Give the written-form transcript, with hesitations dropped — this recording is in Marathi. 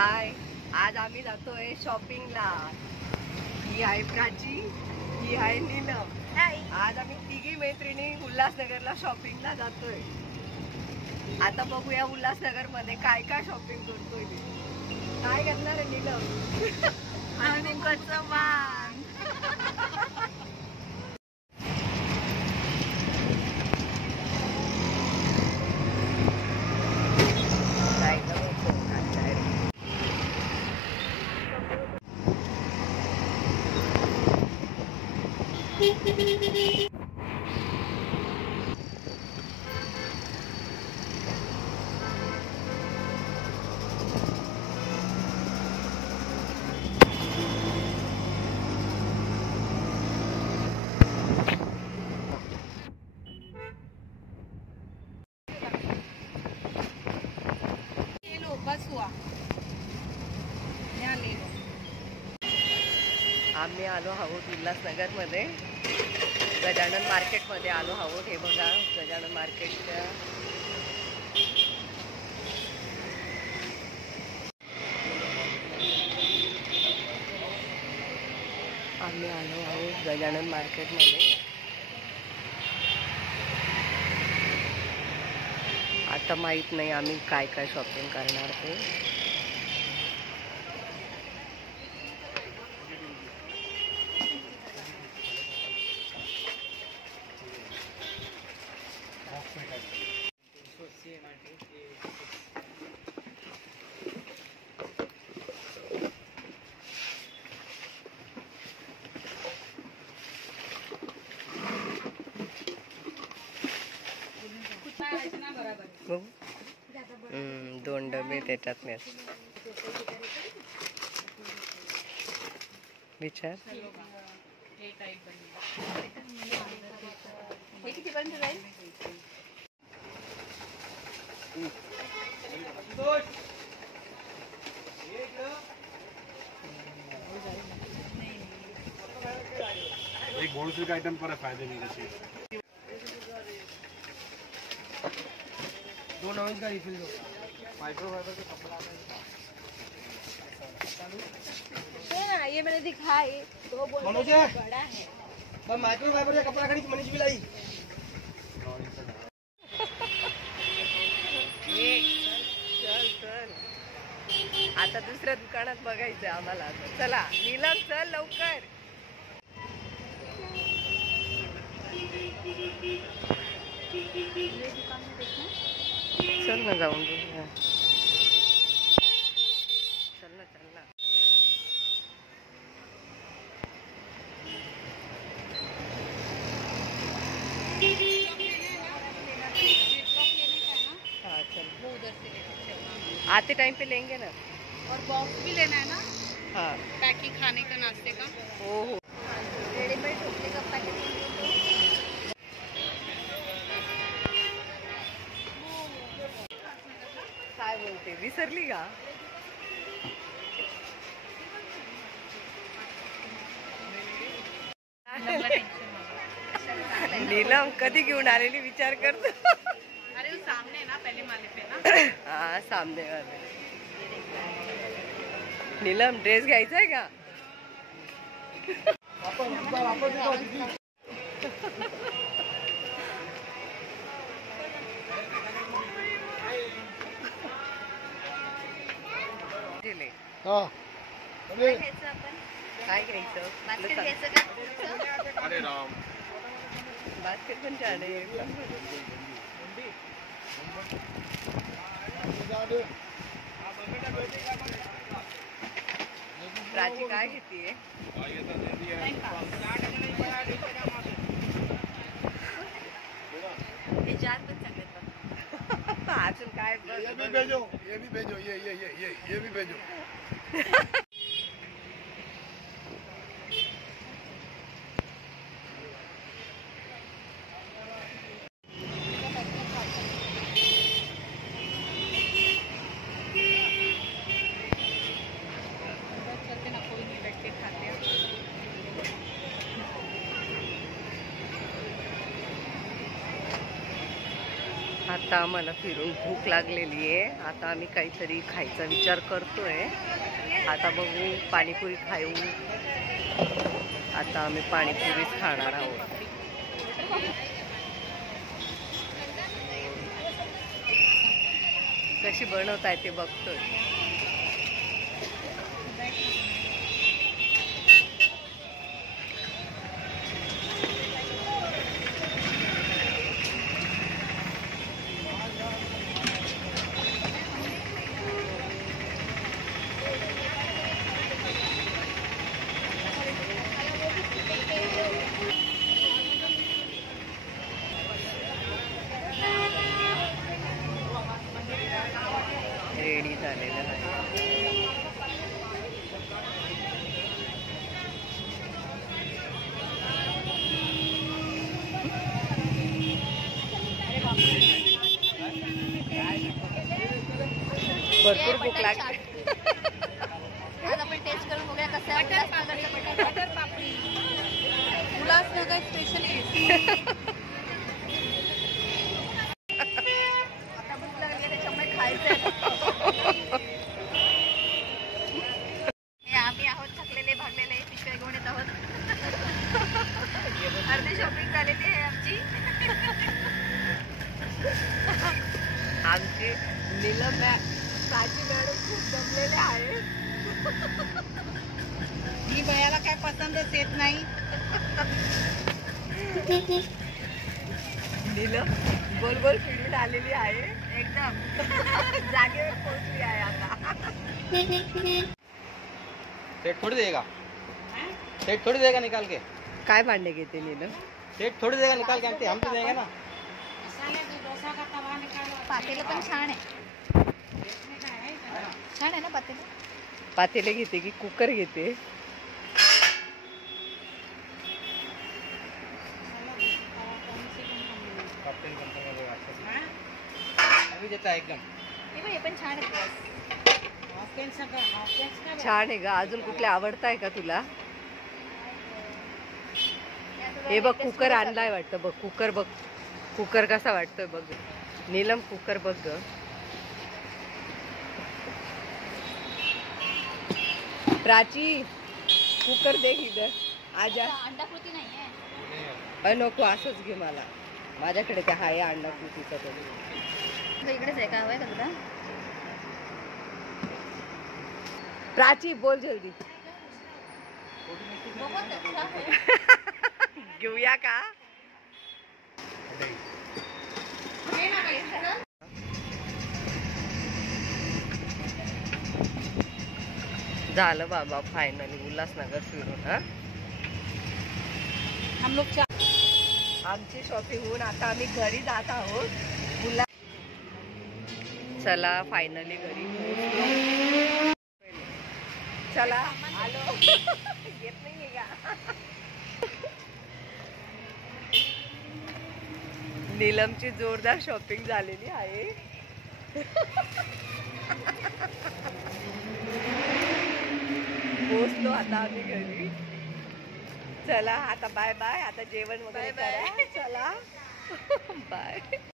हाय, आज आम्ही जातोय शॉपिंगला। ही आहे प्राची, ही आहे नीलम। आज आम्ही तिघी मैत्रिणी उल्हासनगरला शॉपिंगला जातोय। आता बघूया उल्हासनगर मध्ये काय काय शॉपिंग करतोय मी। काय करणार आहे नीलम? आणि कच्चं मान। आम्ही आलो आहोत उल्हासनगर मध्ये, गजानन मार्केट मध्ये आलो आहोत। हे बघा गजानन मार्केटच्या आम्ही आलो आहोत गजानन मार्केट मध्ये। आता माहित नाही आम्ही काय काय शॉपिंग करणार ते। दोन डबे त्याच्यात विचार किती पर्यंत जाईल? एक बोनस का आइटम पर फायदे नहीं होते। दो नॉइज का रिफिल दो। माइक्रोफाइबर का कपड़ा है, ये मैंने दिखाई तो मनोज बड़ा है। पर माइक्रोफाइबर का कपड़ा खरीद मनीष भी लाई। चल चल, आता दुसऱ्या दुकानात बघायचं आम्हाला। चला नीलम चल लवकर। चल ना जाऊन बघूया। चल ना चल ना। हाँ चल, वो उधर से लेके आते टाइम पे लेंगे ना। और बॉक्स भी लेना है ना, हाँ पैकिंग खाने का नाश्ते का। हो रेडीमेड ठोकले का पैकेट। काय बोलते, विसरली का? नीलम कधी घेऊन आलेली विचार करतो। अरे वो सामने है ना, पहले माले पे ना। हाँ सामने वाले। नीलम ड्रेस घ्यायचा आहे का? काय घ्यायचं? अरे राम बास्केट पण छान आहे। प्राची काय घेतीये? विचार पण सांगत अजून काय? ये भी भेजो, ये भी भेजो, ये भी भेजो। चलते ना, कोई नहीं, बैठ के खाते हैं। आता आता आम्हाला फिरून भूक लागलेली आहे. आता आम्ही काहीतरी खायचा विचार करतोय. आता बघू, पाणीपुरी खाऊ. आता आम्ही पाणीपुरीच खाणार आहोत. कशी बनवताय ते बघतोय. रेडी झालेलं आहे. भरपूर भूक लागते. आज आपण टेस्ट करून बघूया कसं आहे बटर पापडी. उल्हासनगर स्पेशली. आता भूक लागली त्याच्यामुळे खायचं. हे आम्ही आहोत थकलेले भागलेले, पिशव्या घेऊन येत आहोत. अर्धी शॉपिंग झालेली आहे आमची. आमची नीलम प्राची मॅडम खूप जमलेले आहे. ही बयाला काय पसंतच येत नाही. नीलम गोल गोल फिरून आलेली आहे. एकदम जागेवर पोहोचली आहे आता. सेट थोड़ी देगा, सेट थोड़ी देगा निकाल के. काय भांडे घेते नीलम? सेट थोड़ी देगा निकाल के आंटी, हम तो देंगे ना. पातेलं पण छान आहे. छान आहे ना पातेलं. पातेले घेते की कुकर घेते? अभी देता है एकदम. हे पण छान आहे. छान आहे ग. अजून कुठले आवडताय का तुला? हे बघ कुकर आणलाय वाटतं. बघ कुकर, बघ कुकर कसा वाटतोय बघ. नीलम कुकर बघ ग. प्राची कुकर दे इधर. आजा. अंडाकृती नाहीये. नको, असंच घे. मला माझ्याकडे ते आहे अंडाकृतीचा. तो इकडेच आहे का? हवंय का तुला? प्राची बोल जल्दी. घेऊया का? झालं बाबा फायनली उल्हासनगर फिरून. हम लोग आमची शॉपिंग होऊन आता आम्ही घरी जात आहोत. चला फायनली घरी पोहोचलो. चला आलो. येत नाहीये का? नीलमची जोरदार शॉपिंग झालेली आहे. पोहोचलो आता आम्ही घरी. चला आता बाय बाय. आता जेवण वगैरे करा. चला बाय.